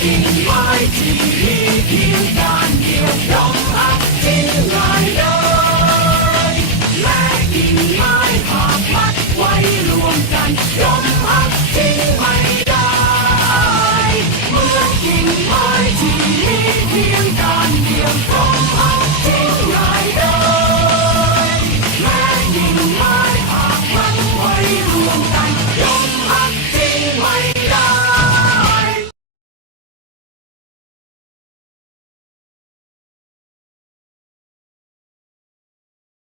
เหมือนกิ่งไม้